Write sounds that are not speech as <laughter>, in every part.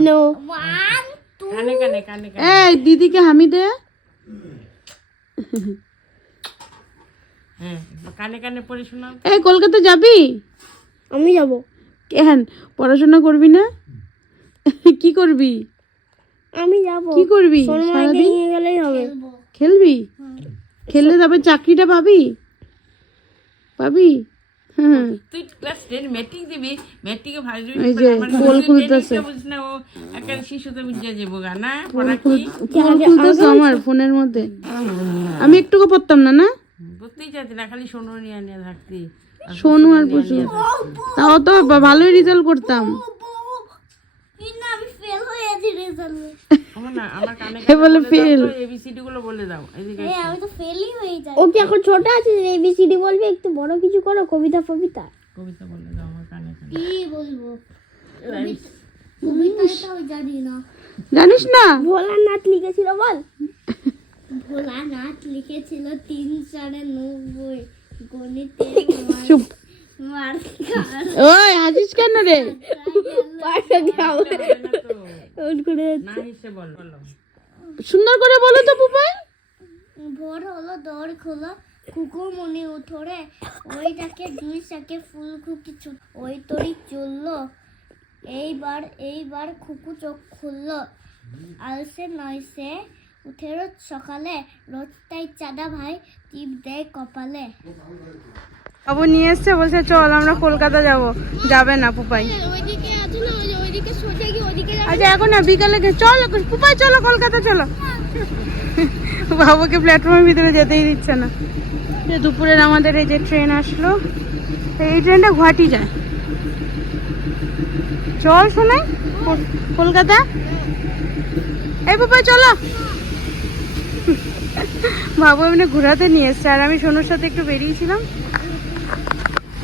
না ও কানে এই দিদিকে হামি দে। হ্যাঁ কানে কানে পড়ে শোনাও। এই কলকাতা যাবি? আমি যাব। কেন পড়াশোনা করবি না? কি করবি? আমি যাব। কি করবি? সারাদিন? নিয়ে গেলেই হবে। খেলবি? খেললে তবে চাকরিটা পাবি? পাবি? তুই ক্লাস টেন ম্যাট্রিক দিবি ম্যাট্রিকে ভালো না ও? একটা শিশুতে যাব গা না? পড়া কি? ফোন খুলতেছে আমার ফোনের মধ্যে। আমি একটুকু পড়তাম না না? বুঝতেই চাইছি না খালি সোনো নিয়ে নিয়ে থাকতি। সোনু আর পশু তাও তো ভালোই রেজাল্ট করতাম আমি ফেল হয়ে আছি রেজাল্টে আমার না আমার কানে এ বলে ফেল এবিসিডি গুলো বলে দাও এদিকে আমি তো ফেলই হয়ে যাই ও কি এখন ছোট আছে এবিসিডি বলবে? একটু বড় কিছু করো কবিতা ফবিতা। কবিতা বলে দাও আমার কানে কানে। কি বলব? কবিতাটাও জানি না। জানিস না? ভোলানাথ লিখেছিল বল। ভোলানাথ লিখেছিল তিন চারে নব্বই গণিতে চুপ। ওই হাসিস কেন রে? সুন্দর করে বলো তো পুপাই। ভোর হলো দৌড় খোলো। কুকুর মনে উঠোরে ওইটাকে দুই শাকে ফুলকুকি ছোট ওই তরি চলল। এইবার এইবার খুকু চোখ খুললো। আলসে নয়সে উঠে রোজ সকালে। রোজ তাই চাঁদা ভাই টিপ দেয় কপালে। বাবু নিয়ে এসছে, বলছে, চল, আমরা কলকাতা যাব। যাবে না পুপাই। আচ্ছা এখন না, বিকালে চল, পুপাই, চলো কলকাতা, চলো। <laughs> বাবুকে প্ল্যাটফর্মের ভিতরে যেতেই দিচ্ছে না। দুপুরের আমাদের এই যে ট্রেন আসলো, এই ট্রেনটা গুয়াহাটি যায়। চল শোনাই কলকাতা? এই পুপাই, চলো। বাবু এমনি ঘোরাতে নিয়ে এসছে, আর আমি সোনুর সাথে একটু বেরিয়েছিলাম।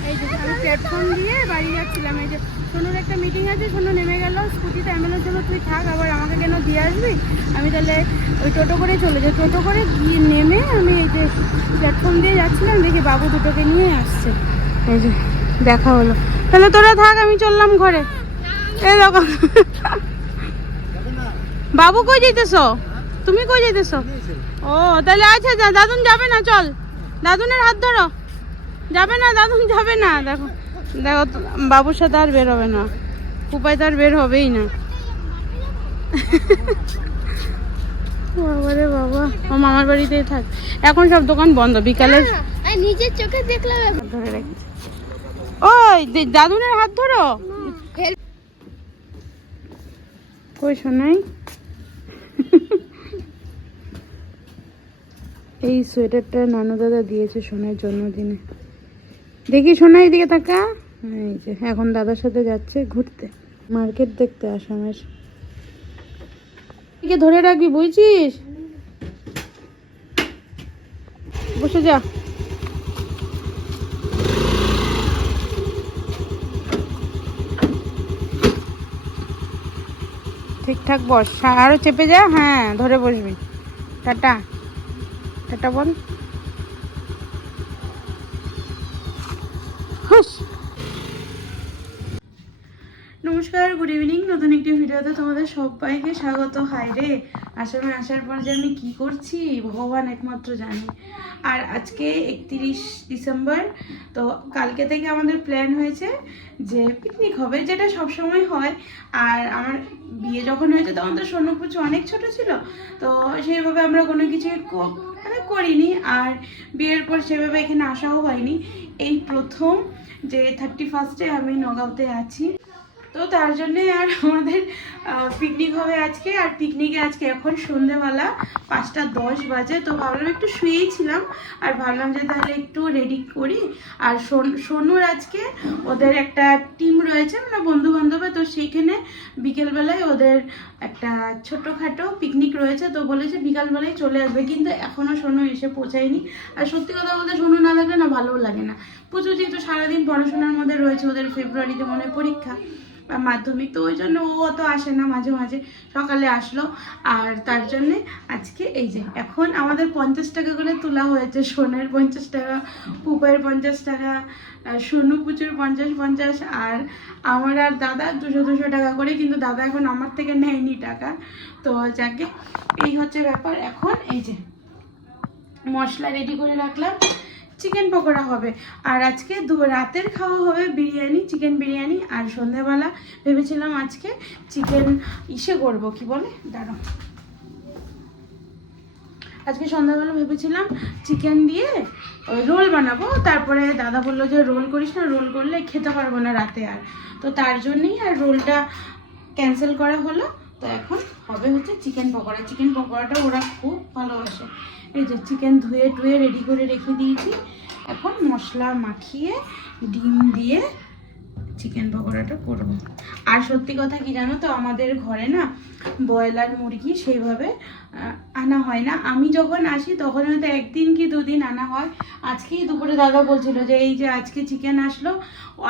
এই যে আমি প্ল্যাটফর্ম দিয়ে বাড়ি যাচ্ছিলাম। এই যে সোনুর একটা মিটিং আছে, সোনু নেমে গেল। স্কুটিতে বললাম চলো তুই থাক, আবার আমাকে কেন দিয়ে আসবি? আমি তাহলে ওই টোটো করে চলে যাই। টোটো করে গিয়ে নেমে আমি এই যে প্ল্যাটফর্ম দিয়ে যাচ্ছিলাম, দেখি বাবু দুটোকে নিয়ে আসছে। এই যে দেখা হলো। তাহলে তোরা থাক, আমি চললাম ঘরে। এই দেখো। বাবু কই যাইতেছ? তুমি কই যাইতেছ? ও, তাহলে আচ্ছা দাদুন যাবে না? চল। দাদুনের হাত ধরো। যাবে না দাদুন যাবে না। দেখো দেখো বাবুর সাথে আর বের হবে না। উপায় তো আর বের হবেই না। বাবারে বাবা। ও মামার বাড়িতেই থাক। এখন সব দোকান বন্ধ বিকালের নিজের চোখে দেখলাম ধরে রেখেছে ওই দাদুনের হাত ধরো। কই শোনাই এই সোয়েটারটা নানু দাদা দিয়েছে সোনার জন্মদিনে। দেখি সোনা এদিকে তাকা। এই যে, এখন দাদার সাথে যাচ্ছে ঘুরতে। মার্কেট দেখতে আসামের। এদিকে ধরে রাখবি, বুঝছিস? বসে যা। ঠিকঠাক বস। আরও চেপে যা হ্যাঁ ধরে বসবি। টাটা। টাটা বল হুস। নমস্কার গুড ইভিনিং নতুন একটি ভিডিওতে তোমাদের সবাইকে স্বাগত। হাই রে আসামে আসার পর যে আমি কি করছি, ভগবান একমাত্র জানি। আর আজকে একত্রিশ ডিসেম্বর, তো কালকে থেকে আমাদের প্ল্যান হয়েছে যে পিকনিক হবে, যেটা সব সময় হয়। আর আমার বিয়ে যখন হয়েছে, তখন তো সোনপুচু অনেক ছোট ছিল, তো সেইভাবে আমরা কোনো কিছু মানে করিনি। আর বিয়ের পর সেভাবে এখানে আসাও হয়নি। এই প্রথম যে থার্টি ফার্স্টে আমি নগাঁওতে আছি। তো তার জন্যে আর আমাদের পিকনিক হবে আজকে। আর পিকনিকে আজকে এখন সন্ধেবেলা পাঁচটা দশ বাজে। তো ভাবলাম একটু শুয়েই ছিলাম। আর ভাবলাম যে তাহলে একটু রেডি করি। আর সোনুর আজকে ওদের একটা টিম রয়েছে মানে বন্ধু বান্ধবে তো সেইখানে বিকেলবেলায় ওদের একটা ছোটোখাটো পিকনিক রয়েছে। তো বলেছে বিকালবেলায় চলে আসবে। কিন্তু এখনও সোনু এসে পৌঁছায়নি। আর সত্যি কথা বলতে সোনু না থাকলে না ভালোও লাগে না। প্রচুর যেহেতু সারাদিন পড়াশোনার মধ্যে রয়েছে, ওদের ফেব্রুয়ারিতে মনে পরীক্ষা মাধ্যমিক, তো ওই জন্য ও অত আসে না মাঝে মাঝে। সকালে আসলো। আর তার জন্যে আজকে এই যে, এখন আমাদের পঞ্চাশ টাকা করে তোলা হয়েছে, সোনের পঞ্চাশ টাকা, পুপাইয়ের পঞ্চাশ টাকা সোনু পুচুর পঞ্চাশ পঞ্চাশ, আর আমার আর দাদা দুশো দুশো টাকা করে, কিন্তু দাদা এখন আমার থেকে নেয়নি টাকা। তো যাকে, এই হচ্ছে ব্যাপার। এখন এই যে, মশলা রেডি করে রাখলাম। চিকেন পকোড়া হবে। আর আজকে দু রাতের খাওয়া হবে বিরিয়ানি চিকেন বিরিয়ানি আর সন্ধ্যাবেলা ভেবেছিলাম আজকে চিকেন ইসে করব। কি বলে? দাঁড়াও। আজকে সন্ধ্যাবেলা ভেবেছিলাম চিকেন দিয়ে রোল বানাবো। তারপরে দাদা বলল যে রোল করিস না, রোল করলে খেতে পারব না রাতে আর। তো তার জন্যই আর রোলটা ক্যান্সেল করা হলো। তো এখন হবে হচ্ছে চিকেন পকোড়া। চিকেন পকোড়াটা ওরা খুব ভালোবাসে। এই যে চিকেন ধুয়ে টুয়ে রেডি করে রেখে দিয়েছি। এখন মশলা মাখিয়ে ডিম দিয়ে চিকেন পকোড়াটা করব। আর সত্যি কথা কি জানো তো, আমাদের ঘরে না ব্রয়লার মুরগি সেইভাবে আনা হয় না। আমি যখন আসি তখন হয়তো একদিন কি দুদিন আনা হয়। আজকেই দুপুরে দাদা বলছিল যে, এই যে আজকে চিকেন আসলো,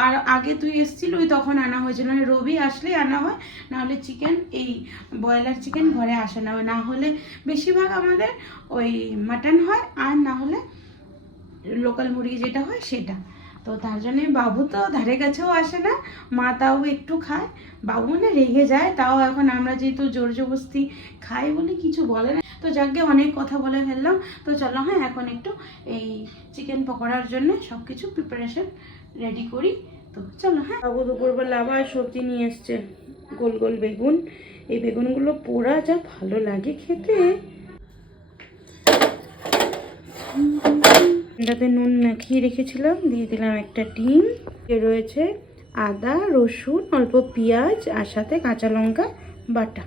আর আগে তুই এসেছিল ওই তখন আনা হয়েছিল। মানে রবি আসলেই আনা হয়, নাহলে চিকেন এই ব্রয়লার চিকেন ঘরে আসে না। না হলে বেশিরভাগ আমাদের ওই মাটন হয়, আর না হলে লোকাল মুরগি যেটা হয় সেটা। তো তার জন্যে বাবু তো ধারে কাছেও আসে না মা তাও একটু খায়। বাবু না রেগে যায় তাও এখন আমরা যেহেতু জোর জবস্তি খাই বলে কিছু বলে না। তো যাকে অনেক কথা বলে ফেললাম। তো চলো হ্যাঁ এখন একটু এই চিকেন পকোড়ার জন্য সব কিছু প্রিপারেশন রেডি করি। তো চলো হ্যাঁ। বাবু দুপুরবেলা আবার সবজি নিয়ে এসছে গোল গোল বেগুন। এই বেগুনগুলো পোড়া যা ভালো লাগে খেতে। এটাতে নুন মাখিয়ে রেখেছিলাম, দিয়ে দিলাম একটা ডিম রয়েছে আদা, রসুন, অল্প পেঁয়াজ, আর সাথে কাঁচা লঙ্কা বাটা।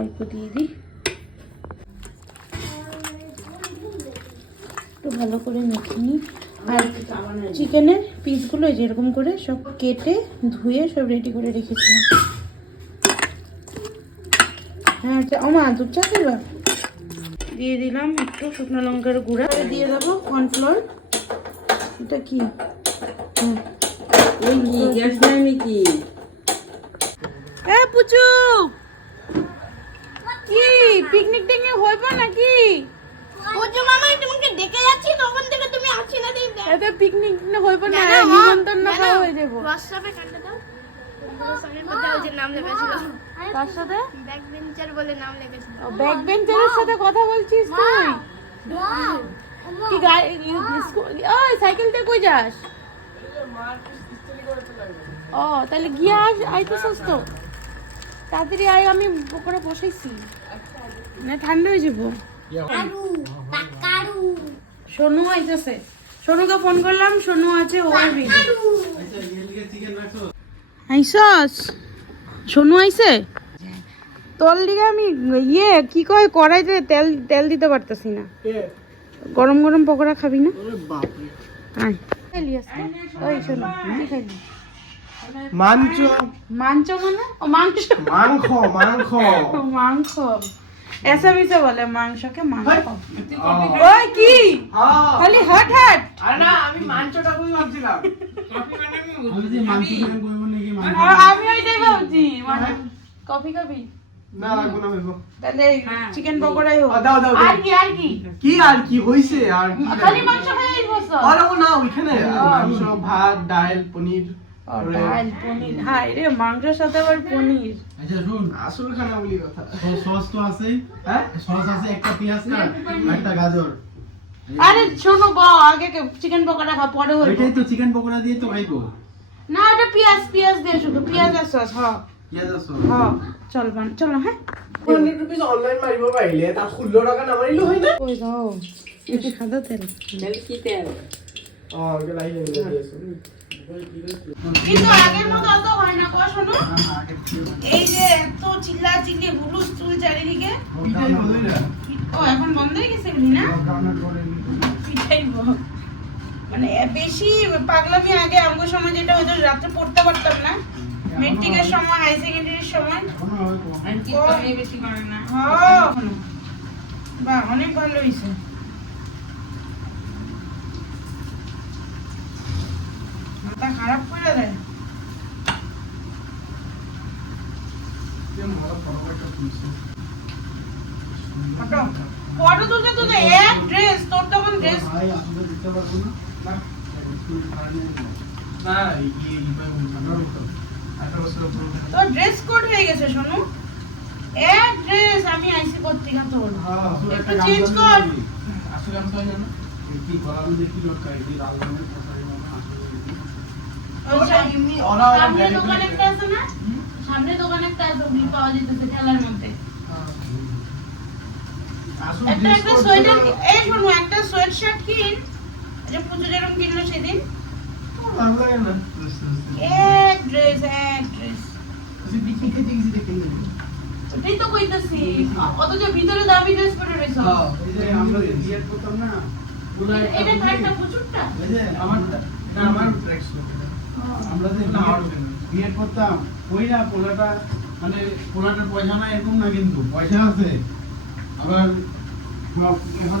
অল্প দিয়ে দিই। একটু ভালো করে মেখে নিই। আর চিকেনের পিসগুলো যেরকম করে সব কেটে, ধুয়ে সব রেডি করে রেখেছিলাম। হ্যাঁ আচ্ছা মা দুধ চা দিয়ে দিলাম একটু শুকনো লঙ্কার গুঁড়া। দিয়ে দেবো কর্নফ্লোর এটা কি? হ্যাঁ। ওই কি গ্যাস নাই নাকি এ পুচু! কি পিকনিক টিকনিক হইব নাকি? মামা তোমাকে ডেকে যাচ্ছি তখন থেকে তুমি না এতে পিকনিক হইব না নিমন্ত্রণ না খাওয়া হয়ে যাব। হোয়াটসঅ্যাপে কাটতে দাও। সাথে? ব্যাক বেঞ্চার বলে নাম লেখেছিল ব্যাক বেঞ্চারের সাথে কথা বলছিস তুই কি গাড়ি ওই সাইকেলতে কই যাস? ও তাহলে গিয়ে আস আইতেছিস তো। তাড়াতাড়ি আয় আমি ওপরে বসাইছি না ঠান্ডা হয়ে যাব। সোনু আইতেছে। সোনুকে ফোন করলাম সোনু আছে ও আর বিজি আইসস? সোনু আইছে? তোর লিগে আমি ইয়ে কি কয় কড়াইতে তেল তেল দিতে পারতেছি না। গরম গরম পকোড়া খাবি না? ওই শোনো কি খাইলি মাংস? মাংস মানে? ও মাংস। মাংস মাংস। মাংস। বলে মাংসকে মাংস। ওই কি? হ্যাঁ। খালি হাট হাট আরে না আমি মাংসটা কই ভাবছিলাম। আর আমি ওইটাই ভাবছি কফি খাবি রে মাংসের সাথে পনির সস- তো আছে হ্যাঁ সস আছে একটা একটা গাজর আরে শোনো বা আগে চিকেন পকোড়া খা পরে তো চিকেন পকোড়া দিয়ে তো খাইবো। না ওটা পেঁয়াজ পেঁয়াজ দিয়ে শুধু পেঁয়াজ আর সস হ্যাঁ পেঁয়াজ আর সস। হ্যাঁ চল বান চলো হ্যাঁ? অনলাইন মারিব পাৰিলে তাত ষোল্ল টকা নামাৰিলো হয় না? কই যাও? এটা সাদা তেল। তেল কি তেল? লাহি লাগি আছো কিন্তু আগের মতো অত হয় না কো শোনো। এই যে এত চিল্লা চিল্লি হুলুস চুল চারিদিকে। ও এখন বন্ধ হয়ে গেছে না? পিঠাইবো। মানে বেশি পাগলামি আগে আমগো সময় যেটা হয়তো রাত্রে পড়তে পারতাম না। মেট্রিকের সময় হাই সেকেন্ডারির সময়। আর বেশি করে না। হ্যাঁ। বাহ অনেক ভালো হয়েছে মাথা খারাপ করে দেয়। ফটো তুলতে তুলতে এক ড্রেস তোর তখন ড্রেস ভাই আসলে দিতে পারব না। না ড্রেস কোড হয়ে গেছে শোনো এক ড্রেস আমি আইসি করতে গেলাম তোর। একটু চেঞ্জ কর। আসলে আমি তাই জানো কি করার দেখি দরকার এই রাজধানীর প্রসারী মামা আসলে আচ্ছা, এমনি ওরা ওরা সামনে দোকান একটা আছে না? সামনে দোকান একটা আছে ওগুলি পাওয়া যেতেছে ঠেলার মধ্যে। একটা একটা সোয়েটার এই শোনো একটা সোয়েট শার্ট কিন। যে পুজো যেরকম কিনলো সেদিন? ভালো লাগে না। এক ড্রেস এক ড্রেস। তুই খেতে গেছি দেখে নিবি ওটাই তো কইতাছি অথচ ভিতরে দামি ড্রেস পরে রয়েছে। আমরা বিয়ের করতাম না এটা বুঝলি? প্রচুরটা আমারটা না আমার ট্র্যাক আমরা যে বিয়ের- বিয়ের করতাম ওই না পোলাটা মানে পোলাটার পয়সা না এরকম না কিন্তু পয়সা আছে। আবার এখন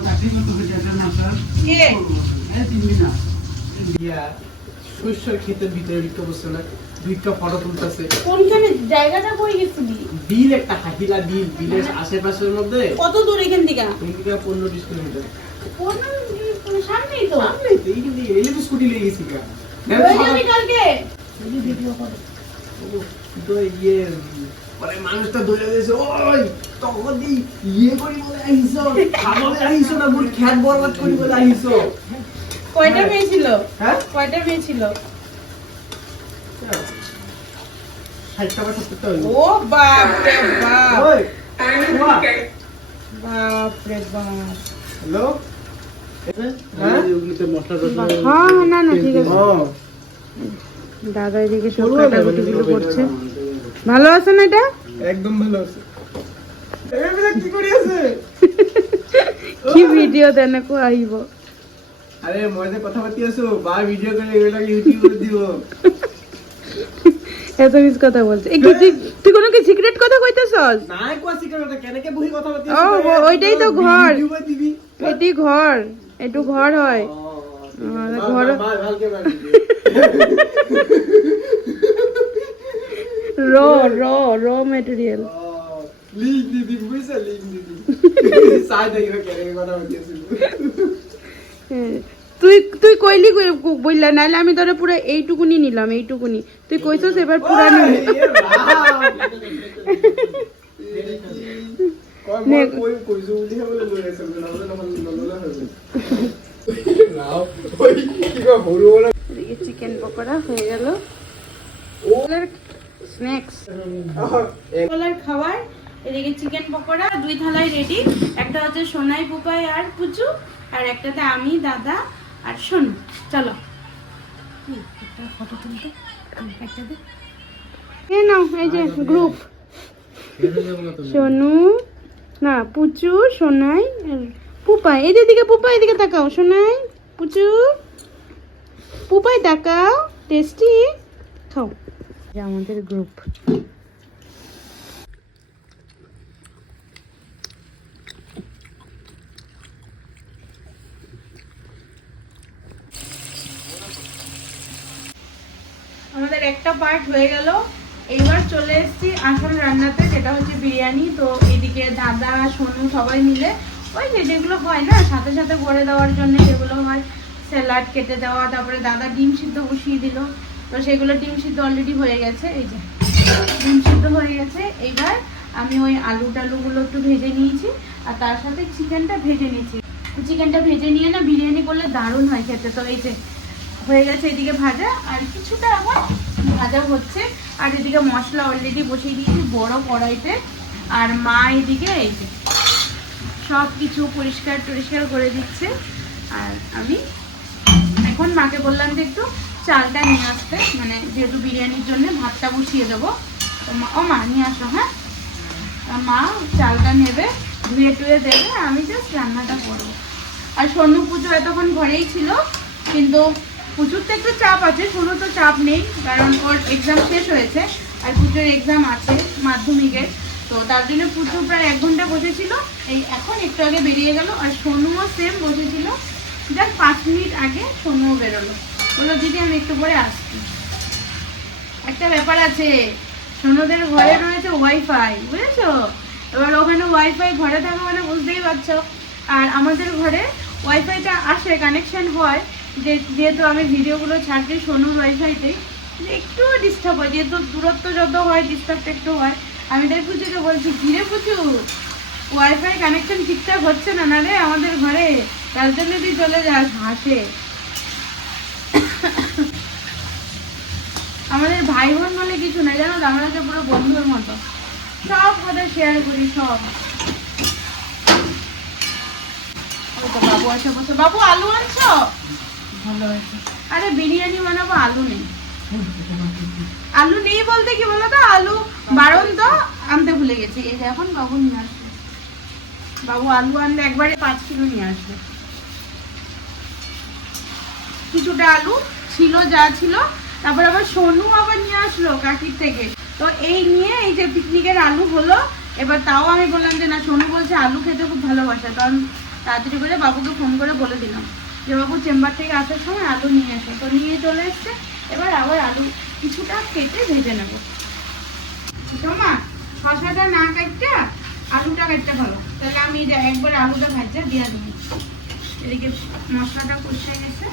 শস্যের ক্ষেতের ভিতরে ভিক্ষা বসছে না ভিক্ষা ফটো তুলতেছে। কোনখানে? জায়গাটা কই গেছিলি? বিল একটা হাকিলা বিল বিলের আশেপাশের মধ্যে। কত দূর এখান থেকে? এদিকে পনেরো বিশ কিলোমিটার। সামনেই তো? সামনেই তো, এইখান থেকে এই স্কুটি লেগে গেছি গা। হয়ে যাবে তো ইয়ে উম, মানুষটা ধরে দিয়েছে ওই তখন ইয়ে করি বলে আহিছো খাবলে আহিছো না? বুড়ি খ্যাত বরবাদ করি বলে আহিছো কয়টা মেয়ে ছিল? হ্যাঁ? কয়টা মেয়ে ছিল? ষাটটা বা সত্তরটা হইল। ও বাপ। রে বাপ বাপ রে বাপ। হ্যালো? হ্যাঁ? ওগুলিতে মশলা টশলা হ্যাঁ না না ঠিক আছে। দাদা এদিকে সব কাটাকুটি মানে গুলো করছে। ভালো আছে না এটা একদম ভালো আছে। <laughs> কি করি আছে? কি ভিডিও দেন কো আইব? আরে মজা কথা পাতি আছো বা ভিডিও করে এগুলা ইউটিউবে দিব। <laughs> এত মিস কথা বলছে। এই কি তুই কোনো কি সিক্রেট কথা কইতেছস? না কোয়া সিকারটা কেন কে বহি কথা পাতি ও, ওইটাই তো ঘর। এটি ঘর এটু ঘর হয়। ঘর ভালকে <laughs> র র র ম্যাটেরিয়াল লিঙ্ক দিবি বুঝছ লিঙ্ক দিবি সাই দেখিবে কেন কথা তুই তুই কইলি কই- কই- বললা নাইলে আমি তোরে পুরো এইটুকুনি নিলাম এইটুকুনি। তুই কইছস এবার পুরা নিবি চিকেন পকোড়া হয়ে গেল। স্ন্যাক্স বেলার খাবার এদিকে চিকেন পকোড়া দুই থালায় রেডি একটা হচ্ছে সোনাই পুপাই আর পুচু আর একটাতে আমি দাদা আর সোনু। চলো। এই, একটা ফটো তুলতে। একটাতে এ নাও এই যে গ্রুপ সোনু না পুচু সোনাই পুপাই এদিকে পুপাই এদিকে তাকাও। সোনাই পুচু পুপাই তাকাও। টেস্টি খাও। আমাদের গ্রুপ আমাদের একটা পার্ট হয়ে গেল। এইবার চলে এসেছি আসল রান্নাতে, যেটা হচ্ছে বিরিয়ানি। তো এদিকে দাদা, সোনু সবাই মিলে, ওই যে যেগুলো হয় না, সাথে সাথে করে দেওয়ার জন্য যেগুলো হয়, স্যালাড কেটে দেওয়া, তারপরে দাদা ডিম সিদ্ধ বসিয়ে দিল। তো সেগুলো ডিম সিদ্ধ অলরেডি হয়ে গেছে, এই যে ডিম সিদ্ধ হয়ে গেছে। এইবার আমি ওই আলু টালুগুলো একটু ভেজে নিয়েছি, আর তার সাথে চিকেনটা ভেজে নিয়েছি। চিকেনটা ভেজে নিয়ে না বিরিয়ানি করলে দারুণ হয় খেতে। তো এই যে হয়ে গেছে এদিকে ভাজা, আর কিছুটা আমার ভাজা হচ্ছে। আর এদিকে মশলা অলরেডি বসিয়ে দিয়েছি বড় কড়াইতে। আর মা এদিকে এই যে সব কিছু পরিষ্কার টরিষ্কার করে দিচ্ছে। আর আমি এখন মাকে বললাম যে একটু চালটা নিয়ে আসতে মানে যেহেতু বিরিয়ানির জন্য ভাতটা বসিয়ে দেবো, তো মা ও মা, নিয়ে আসো হ্যাঁ? মা চালটা নেবে, ধুয়ে টুয়ে দেবে, আমি জাস্ট রান্নাটা করব। আর সোনু পুজো এতক্ষণ ঘরেই ছিল, কিন্তু পুজোর তো একটু চাপ আছে সোনু তো চাপ নেই, কারণ ওর এক্সাম শেষ হয়েছে, আর পুজোর এক্সাম আছে মাধ্যমিকের তো তার জন্য পুজো প্রায় এক ঘণ্টা বসেছিল, এই এখন একটু আগে বেরিয়ে গেল, আর সোনুও সেম বসেছিল জাস্ট পাঁচ মিনিট আগে সোনুও বেরোলো। বলল দিদি আমি একটু পরে আসছি। একটা ব্যাপার আছে সোনুদের ঘরে রয়েছে ওয়াইফাই বুঝেছ? এবার ওখানে ওয়াইফাই ঘরে থাকা মানে বুঝতেই পারছ। আর আমাদের ঘরে ওয়াইফাইটা আসে কানেকশন হয় যে যেহেতু আমি ভিডিওগুলো ছাড়ছি সোনুর ওয়াইফাইতেই একটু ডিস্টার্ব হয় যেহেতু দূরত্ব যত হয় ডিস্টার্ব একটু হয়। আমি তাই পুচুকে বলছি ঘিরে পুচু ওয়াইফাই কানেকশন ঠিকঠাক হচ্ছে না না রে আমাদের ঘরে? তার জন্য তুই চলে যাস হাসে আমাদের ভাই বোন বলে কিছু নাই জানো তো, আমরা হচ্ছে পুরো বন্ধুর মতো। সব কথা শেয়ার করি সব। বাবু আছে বসে। বাবু আলু আনছো? ভালো হয়েছে। আরে বিরিয়ানি বানাবো আলু নেই। আলু নেই বলতে কি বলো তো আলু বারণ তো আনতে ভুলে গেছি। এই যে এখন বাবু নিয়ে আসবে বাবু আলু আনলে একবারে পাঁচ কিলো নিয়ে আসবে। কিছুটা আলু ছিল যা ছিল তারপর আবার সোনু আবার নিয়ে আসলো কাকির থেকে। তো এই নিয়ে এই যে পিকনিকের আলু হলো, এবার তাও আমি বললাম যে না, সোনু বলছে আলু খেতে খুব ভালোবাসে, কারণ তাড়াতাড়ি করে বাবুকে ফোন করে বলে দিলাম যে, বাবু চেম্বার থেকে আসার সময় আলু নিয়ে আসে তো নিয়ে চলে এসছে, এবার আবার আলু কিছুটা কেটে ভেজে নেব। তোমা শশাটা না কাটটা আলুটা কাটতে ভালো। তাহলে আমি একবার আলুটা ভাজা দিয়ে দেবো এদিকে মশলাটা কষে গেছে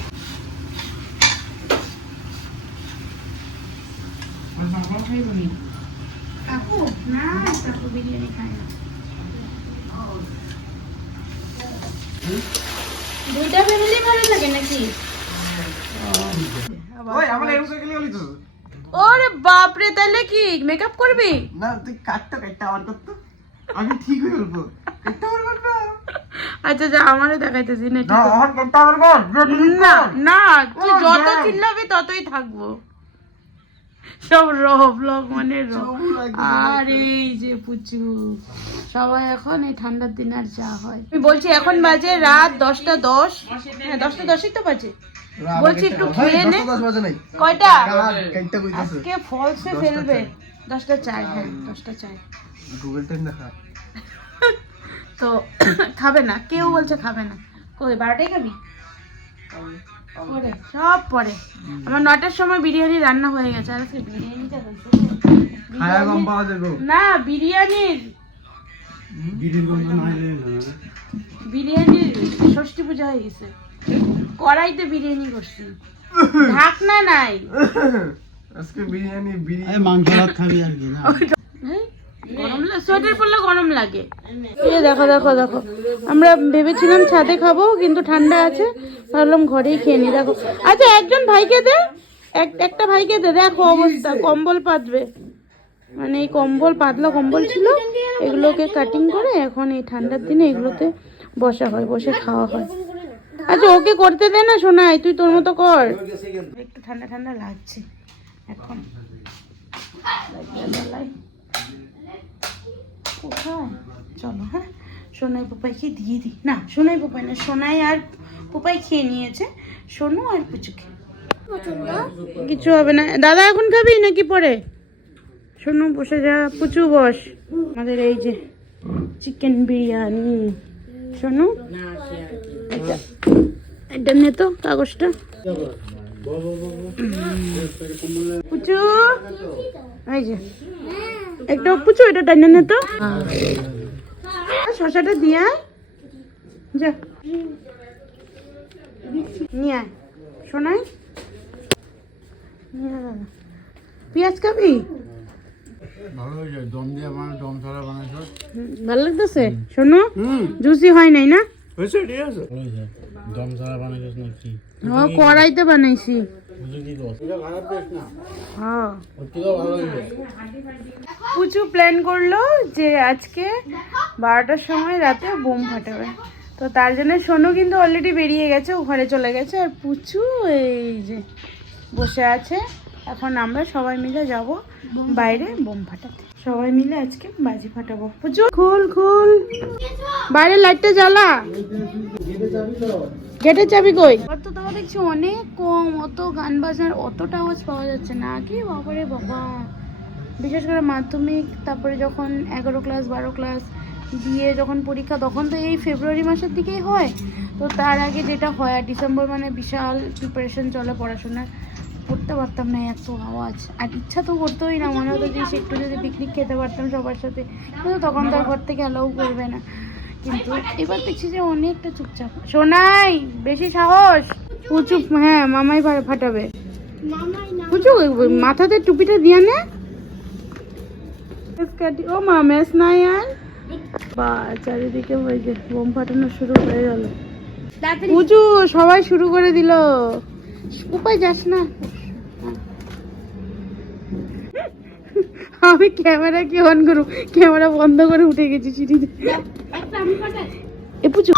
কাকু না কাকু বিরিয়ানি খায় না দুইটা ফ্যামিলি ভালো থাকে নাকি ওই আমার এরকম করে গেলে হলি তো ওরে বাপরে তাহলে কি মেকআপ করবি? না তুই কাটটা কাটটা আমার করতো। আমি ঠিক হয়ে কাটটা আমার আচ্ছা যা আমারও দেখাইতেছি না না না না তুই যত চিল্লাবি ততই থাকব। সব রব ব্লগ মানে আর এই যে পুচু সবাই এখন এই ঠান্ডার দিনে আর চা হয়। আমি বলছি এখন বাজে রাত দশটা দশ। হ্যাঁ দশটা দশই তো বাজে। বলছি একটু খেয়ে নে। কয়টা? আজকে ফলসে ফেলবে। দশটা চাই হ্যাঁ দশটা চাই গুগল টাইম দেখা। তো খাবে না। কেউ বলছে খাবে না। কই বারোটাই খাবি। পরে সব পরে। আমার নটার সময় বিরিয়ানি রান্না হয়ে গেছে। আর বিরিয়ানিটা হয়েছে। খায়া কম পাওয়া যাবে। না বিরিয়ানির ষষ্ঠী পূজা হয়ে গেছে। কড়াইতে বিরিয়ানি করছি। ঢাকনা নাই। আজকে বিরিয়ানি বিরিয়ানি মাংস খাবি আর কি না? <laughs> গরম লাগে? সোয়েটার পরলে গরম লাগে। দেখো দেখো দেখো। আমরা ভেবেছিলাম ছাদে খাব কিন্তু ঠান্ডা আছে। ভাবলাম ঘরেই খেয়ে নি দেখো। আচ্ছা একজন ভাইকে দে। এক একটা ভাইকে দে। দেখো অবস্থা কম্বল পাতবে। মানে এই কম্বল পাতলা কম্বল ছিল। এগুলোকে কাটিং করে এখন এই ঠান্ডার দিনে এগুলোতে বসা হয় বসে খাওয়া হয়। আচ্ছা ওকে করতে দে না শোনাই তুই তোর মতো কর। একটু ঠান্ডা ঠান্ডা লাগছে। এখন। চলো হ্যাঁ? না, সোনাই পোপাই না, সোনাই আর পোপাই খেয়ে নিয়েছে, সোনু আর কিছু হবে না। দাদা, এখন খাবি নাকি পরে? সোনু বসে যা, পুচু বস। আমাদের এই যে চিকেন বিরিয়ানি। সোনু? এটা। এটা নে তো কাগজটা। পুচু? এই যে। একটা পুচু এটা টাইনে নে তো। শশাটা দিয়ে যা। নিয়ে আয়। শোনাই পেঁয়াজ খাবি? ভালো হয়েছে দম দিয়ে বানায় দম ছাড়া বানাইছ ভালো লাগতেছে? শোনো জুসি হয় নাই না? হয়েছে ঠিক আছে। দম ছাড়া বানাইছিস না কি ও কড়াইতে বানাইছি। পুচু প্ল্যান করল যে আজকে বারোটার সময় রাতে বোম ফাটাবে। তো তার জন্য সোনু কিন্তু অলরেডি বেরিয়ে গেছে, ও ঘরে চলে গেছে। আর পুচু এই যে বসে আছে। এখন আমরা সবাই মিলে যাব বাইরে বোম ফাটাতে। সবাই মিলে আজকে বাজি ফাটাবো। খুল খুল। বাইরে লাইটটা জ্বালা। গেটের চাবি কই? তো দেখছি অনেক কম, অত গান বাজনার অতটা আওয়াজ পাওয়া যাচ্ছে না। কি বাবারে বাবা। বিশেষ করে মাধ্যমিক, তারপরে যখন এগারো ক্লাস বারো ক্লাস দিয়ে যখন পরীক্ষা, তখন তো এই ফেব্রুয়ারি মাসের দিকেই হয়। তো তার আগে যেটা হয়, আর ডিসেম্বর মানে বিশাল প্রিপারেশন চলে পড়াশোনার। থাকতে পারতাম না এত আওয়াজ। আর ইচ্ছা তো করতোই না মনে হতো যে একটু যদি পিকনিক খেতে পারতাম সবার সাথে। কিন্তু তখন তো ঘর থেকে অ্যালাউ করবে না। কিন্তু এবার দেখছি যে অনেকটা চুপচাপ। শোনাই বেশি সাহস? উঁচু হ্যাঁ মামাই ফাটাবে। মামাই মাথাতে টুপিটা দিয়ে নে। ও মা মেস নাই আর? বা চারিদিকে ওই যে বোম ফাটানো শুরু হয়ে গেল। উঁচু সবাই শুরু করে দিল। উপায় যাস না। আমি ক্যামেরা কি অন করু ক্যামেরা বন্ধ করে উঠে গেছি সিঁড়িতে। এ পুচু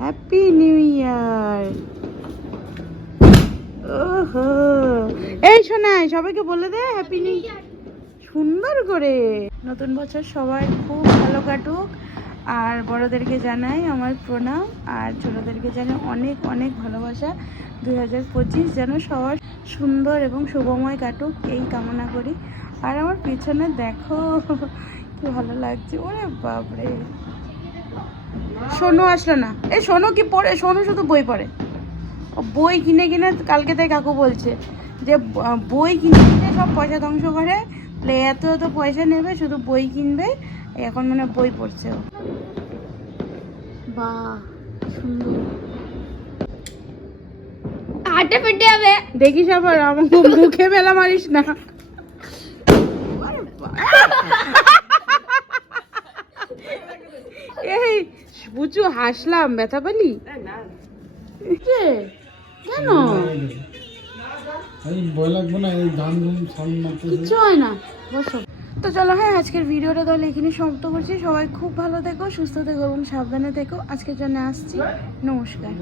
হ্যাপি নিউ ইয়ার ওহো। এই শোনাই সবাইকে বলে দে হ্যাপি নিউ সুন্দর করে। নতুন বছর সবাই খুব ভালো কাটুক। আর বড়দেরকে জানাই আমার প্রণাম। আর ছোটদেরকে জানাই অনেক অনেক ভালোবাসা। দুই হাজার পঁচিশ যেন সবার সুন্দর এবং শুভময় কাটুক, এই কামনা করি। আর আমার পিছনে দেখো কি ভালো লাগছে। ওরে বাপরে। সোনু আসলো না। এই সোনু কি পড়ে? সোনু শুধু বই পড়ে। বই কিনে কিনে কালকে তাই কাকু বলছে যে বই কিনে কিনে সব পয়সা ধ্বংস করে। এত এত পয়সা নেবে শুধু বই কিনবে। এখন মানে বই পড়ছে ও। বাহ সুন্দর। দেখিস আবার আমাকে মুখে মেলা মারিস না। <laughs> এই বুঝু হাসলাম ব্যথা পেলি? কে? কেন? কিচ্ছু হয় না বসো। তো চলো হ্যাঁ আজকের ভিডিওটা তাহলে এখানে সমাপ্ত করছি। সবাই খুব ভালো থেকো সুস্থ থেকো এবং সাবধানে থেকো। আজকের জন্য আসছি। নমস্কার।